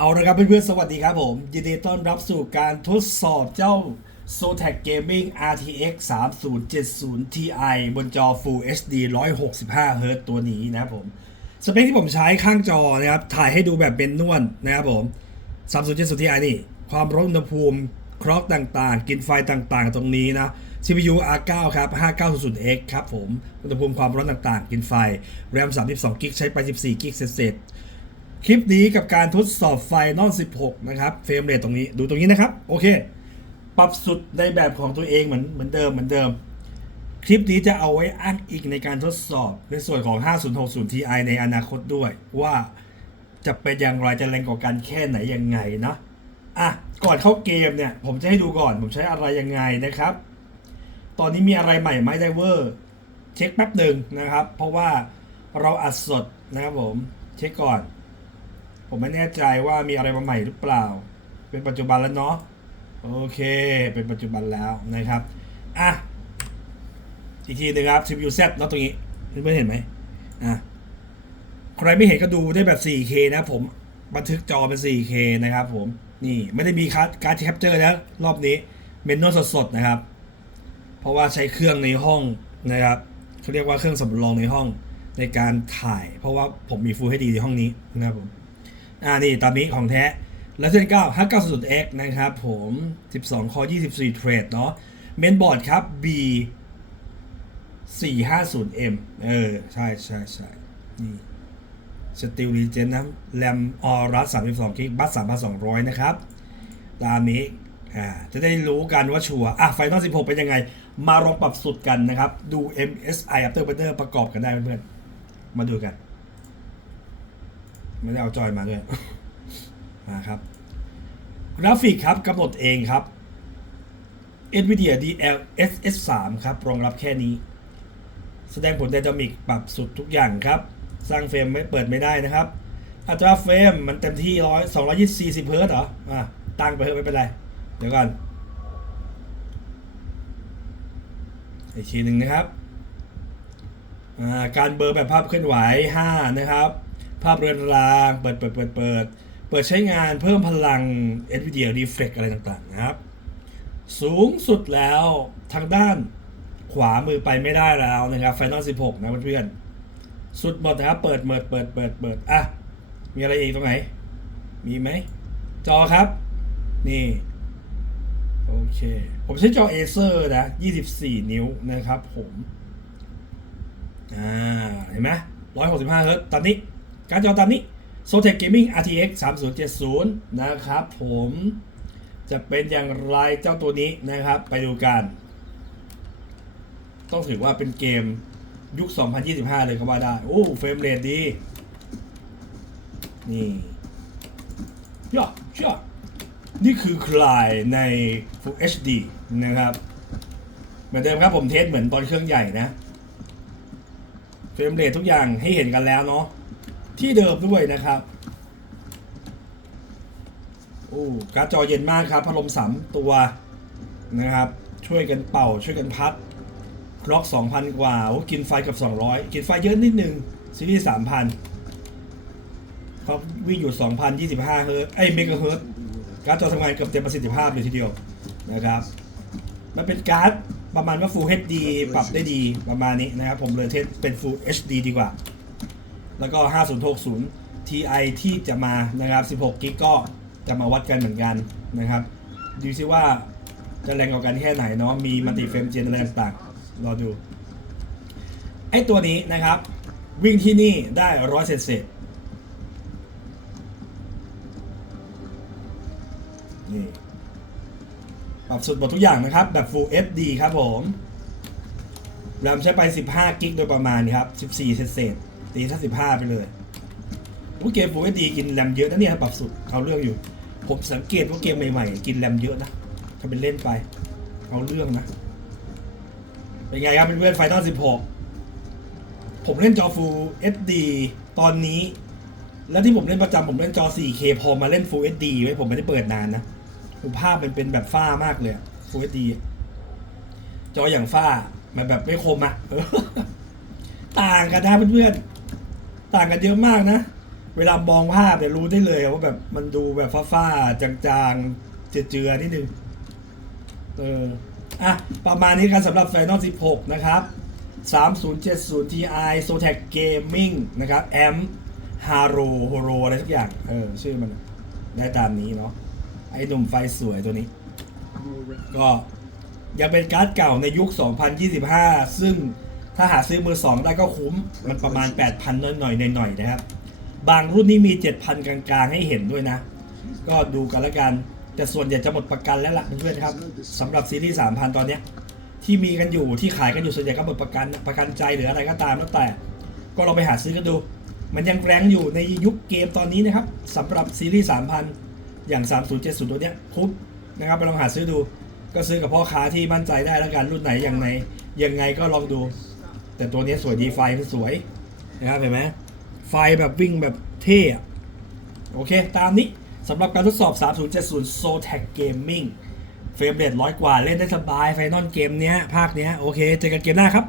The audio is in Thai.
เอาละครับเพื่อนๆ สวัสดีครับผม ยินดีต้อนรับสู่การทดสอบเจ้า s o t a c Gaming RTX 3070 Ti บนจอ Full HD 165 Hz ตัวนี้นะครับผม สเปคที่ผมใช้ข้างจอนะครับ ถ่ายให้ดูแบบเป็นนวลนะครับผม 3070 Ti นี่ ความร้อนอุณหภูมิ คล็อกต่างๆ กินไฟต่างๆ ตรงนี้นะ CPU R9 ครับ 5900X ครับผม อุณหภูมิความร้อนต่างๆ กินไฟ RAM 32 g b ใช้ไป 14 g b เสร็จ คลิปนี้กับการทดสอบไฟนอน16 นะครับเฟรมเรทตรงนี้ดูตรงนี้นะครับ โอเค ปรับสุดในแบบของตัวเองเหมือนเหมือนเดิมเหมือนเดิม คลิปนี้จะเอาไว้อ้างอิงในการทดสอบในส่วนของ 5060 Ti ในอนาคตด้วย ว่าจะเป็นอย่างไรจะแรงกว่ากันแค่ไหนยังไงนะอะก่อนเข้าเกมเนี่ย ผมจะให้ดูก่อน ผมใช้อะไรยังไงนะครับ ตอนนี้มีอะไรใหม่ไหมไดเวอร์เช็คแป๊บหนึ่งนะครับ เพราะว่าเราอัดสดนะครับผมเช็คก่อน ผมไม่แน่ใจว่ามีอะไรมาใหม่หรือเปล่า เป็นปัจจุบันแล้วเนาะโอเค เป็นปัจจุบันแล้วนะครับอะอีกทีนึงครับ CPU Z เนาะตรงนี้เพื่อนเห็นไหมอะใครไม่เห็นก็ดูได้แบบ 4K นะผมบันทึกจอเป็น 4K นะครับผมนี่ไม่ได้มีการ์ดการ์ดแคปเจอร์นะรอบนี้เมนโนสดๆนะครับ เพราะว่าใช้เครื่องในห้องนะครับเขาเรียกว่าเครื่องสำรองในห้องในการถ่าย เพราะว่าผมมี Full HD ในห้องนี้นะครับผม อ่านี่ตามนี้ของแท้แล้วเส้น9 5 9 0 X นะครับผม 12 คอ 24 เทรดเนาะเมนบอร์ดครับ B 450M เออ ใช่ใช่ใช่นี่สติลรีเจนนะแรมออรัส32กิกบัส3,200 นะครับ ตามนี้อ่าจะได้รู้กันว่าชัวร์อะไฟนอล16 เป็นยังไง มาลองปรับสุดกันนะครับ ดู MSI Afterburner ประกอบกันได้เพื่อนๆมาดูกัน ไม่ได้เอาจอยมาด้วยมาครับ กราฟิกครับกำหนดเองครับ NVIDIA DLSS 3ครับ รองรับแค่นี้ แสดงผลไดนามิกปรับสุดทุกอย่างครับ สร้างเฟรมไม่เปิดไม่ได้นะครับ อัตราเฟรมมันเต็มที่ร้อยสองร้อยี่สิบเฮิร์ตเหรออะตั้งไปเถอะไม่เป็นไร เดี๋ยวก่อนอีกทีหนึ่งนะครับ การเบอร์แบบภาพเคลื่อนไหว 5 นะครับ ภาพเรือนราง เปิดเปิดเปิดเปิดเปิดใช้งานเพิ่มพลัง NVIDIA Reflex อะไรต่างๆนะครับ สูงสุดแล้วทางด้านขวามือไปไม่ได้แล้วนะครับ Final 16 นะเพื่อนๆ สุดหมดนะครับ เปิดเปิดเปิดเปิดเปิดอะ มีอะไรอีกตรงไหน มีไหม จอครับ นี่ โอเค ผมใช้จอ Acer นะ 24 นิ้วนะครับผม อ่า เห็นไหม165เฮิร์ตตามนี้ การจอตามนี้ Zotac Gaming RTX 3070 นะครับผมจะเป็นอย่างไรเจ้าตัวนี้นะครับ ไปดูกัน ต้องถือว่าเป็นเกมยุค 2025 เลยก็ว่าได้ โอ้ เฟรมเรทดี นี่ย่อช่อนี่คือคลายใน Full HD นะครับ เหมือนเดิมครับผมเทสเหมือนตอนเครื่องใหญ่นะ เฟรมเรททุกอย่างให้เห็นกันแล้วเนาะ ที่เดิมด้วยนะครับโอ้การ์ดจอเย็นมากครับพัดลมสามตัวนะครับ ช่วยกันเป่าช่วยกันพัดคล็อก 2,000 กว่ากินไฟกับ 200 กินไฟเยอะนิดนึงซีรีส์3,000เขาวิ่งอยู่ 2,025 เฮิร์ตไอ้เมกะเฮิร์ตการ์ดจอทำงานเกือบเต็มประสิทธิภาพเลยทีเดียวนะครับมันเป็นการ์ดประมาณว่า Full HD ปรับได้ดีประมาณนี้นะครับ ผมเลยเทสเป็น Full HD ดีกว่า แล้วก็ 5060 Ti ที่จะมานะครับ 16กิกก็จะมาวัดกันเหมือนกันนะครับ ดูซิว่าจะแรงกว่ากันแค่ไหนเนาะ มีมัลติเฟรมเจนอะไรต่างรอดู ไอตัวนี้นะครับ วิ่งที่นี่ได้ร้อยเศษเศษนี่ปรับสุดหมดทุกอย่างนะครับ แบบ Full HD ครับผมแรมใช้ไป 15 กิกโดยประมาณครับ 14 เศษเศษ ตีถ้า15ไปเลยผู้เกม Full HD กินแรมเยอะนะเนี่ยปรับสุดเอาเรื่องอยู่ ผมสังเกตว่าเกมใหม่ๆกินแรมเยอะนะถ้าเป็นเล่นไปเอาเรื่องนะเป็นไงครับเพื่อนๆไฟนอล16ผมเล่นจอ Full HD ตอนนี้ แล้วที่ผมเล่นประจำผมเล่นจอ 4K พอมาเล่น Full HD ไว้ผมไม่ได้เปิดนานนะคือภาพมันเป็นแบบฝ้ามากเลยอะ Full HD จออย่างฝ้ามันแบบไม่คมอะต่างกันนะเพื่อนๆ ต่างกันเยอะมากนะ เวลามองภาพเนี่ยรู้ได้เลยว่าแบบมันดูแบบฟ้าๆจางๆ เจือๆนิดนึงเอออะ ประมาณนี้กันสำหรับ Final 16 นะครับ 3070 Ti Zotac Gaming นะครับแอม Haro Horo อะไรทุกอย่าง เออ ชื่อมันได้ตามนี้เนาะไอ้หนุ่มไฟสวยตัวนี้ ก็ยังเป็นการ์ดเก่าในยุค 2025 ซึ่ง ถ้าหาซื้อมือ2ได้ก็คุ้ม มันประมาณ 8,000หน่อยๆหน่อยๆนะครับ บางรุ่นนี้มี 7,000 กลางๆ ให้เห็นด้วยนะ ก็ดูกันละกัน แต่ส่วนใหญ่จะหมดประกันแล้วล่ะเพื่อนๆครับสำหรับซีรีส์3,000 ตอนเนี้ยที่มีกันอยู่ที่ขายกันอยู่ส่วนใหญ่ก็หมดประกันประกันใจหรืออะไรก็ตามแล้วแต่ ก็ลองไปหาซื้อกันดู มันยังแรงอยู่ในยุคเกมตอนนี้นะครับสำหรับซีรีส์3,000 อย่าง 3070 ตัวเนี้ยคุ้มนะครับไปลองหาซื้อดู ก็ซื้อกับพ่อค้าที่มั่นใจได้แล้วกันรุ่นไหนอย่างไหนยังไงก็ลองดู แต่ตัวนี้สวยดีไฟมันสวยนะครับเห็นไหมไฟแบบวิ่งแบบเท่โอเค ตามนี้สำหรับการทดสอบ 3070 Zotac Gaming เฟรมเรทร้อยกว่าเล่นได้สบายไฟนอลเกมเนี้ย ภาคเนี้ย โอเค เจอกันเกมหน้าครับ